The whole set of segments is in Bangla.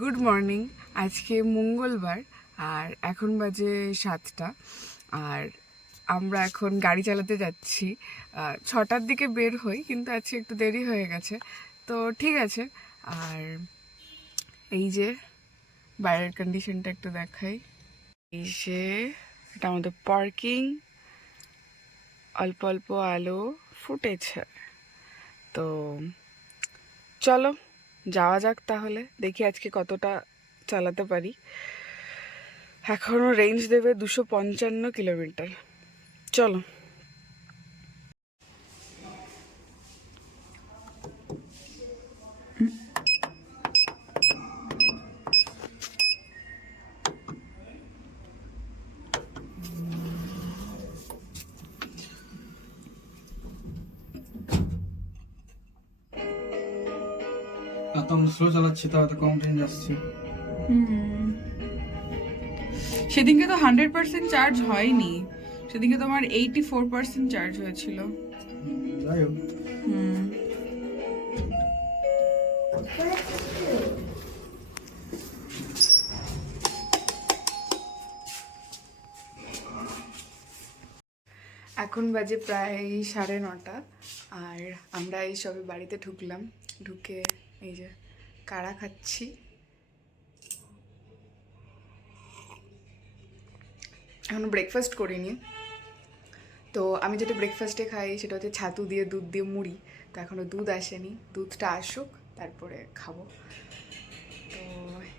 গুড মর্নিং আজকে মঙ্গলবার, আর এখন বাজে সাতটা, আর আমরা এখন গাড়ি চালাতে যাচ্ছি। ছটার দিকে বের হই, কিন্তু আজকে একটু দেরি হয়ে গেছে। তো ঠিক আছে, আর এই যে বাইরের কন্ডিশনটা একটু দেখাই। এই যে, এটা আমাদের পার্কিং অল্প অল্প আলো ফুটেছে। তো চলো যাওয়া যাক তাহলে, দেখি আজকে কতটা চালাতে পারি। এখনও রেঞ্জ দেবে দুশো পঞ্চান্ন কিলোমিটার। চলো। এত স্লো চালাচ্ছি তো এত কম রেঞ্জ আসছে। সেদিনকে তো হান্ড্রেড পার্সেন্ট চার্জ হয়নি। সেদিনকে তোমার এইটি ফোর পার্সেন্ট চার্জ হয়েছিল। যাই হোক। এখন বাজে প্রায় সাড়ে নটা আর আমরা এই সবে বাড়িতে ঢুকলাম। ঢুকে এই যে, কাড়া খাচ্ছি। এখনও ব্রেকফাস্ট করিনি তো আমি যেটা ব্রেকফাস্টে খাই সেটা হচ্ছে ছাতু দিয়ে দুধ দিয়ে মুড়ি। তো এখনও দুধ আসেনি। দুধটা আসুক, তারপরে খাব। তো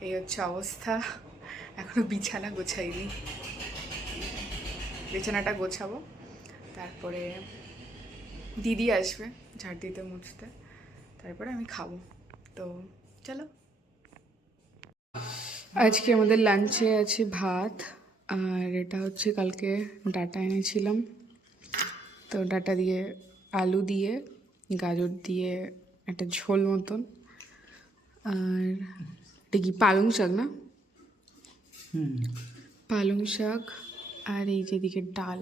এই হচ্ছে অবস্থা। এখনও বিছানা গোছাইনি। বিছানাটা গোছাবো। তারপরে দিদি আসবে ঝাড় দিতে মুছতে। তারপরে আমি খাব। তো চলো। আজকে আমাদের লাঞ্চে আছে ভাত আর এটা হচ্ছে কালকে ডাটা এনেছিলাম। তো ডাটা দিয়ে আলু দিয়ে গাজর দিয়ে একটা ঝোল মতন। আর এটা কি পালং শাক না? হুম। পালং শাক আর এই যেদিকে ডাল।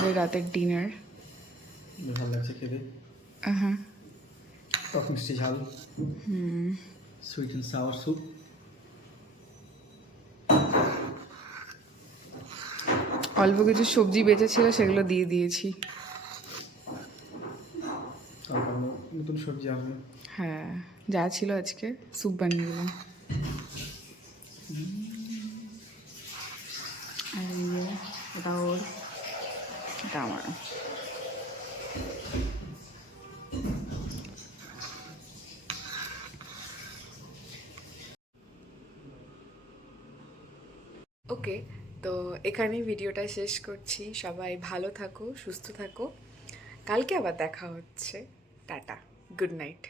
আমাদের রাতের ডিনার ভালো লাগছে খেতে? হ্যাঁ টক মিষ্টি ঝাল। হুম। সুইট অ্যান্ড সাওয়ার স্যুপ অল্প কিছু সবজি বেঁচে ছিল সেগুলো দিয়ে দিয়েছি। নতুন সবজি আসবে হ্যাঁ যা ছিল আজকে স্যুপ বানিয়ে দিলাম। আর এটা ওর এটা ওকে তো এখানেই ভিডিওটা শেষ করছি। সবাই ভালো থাকো, সুস্থ থাকো। কালকে আবার দেখা হচ্ছে। Tata good night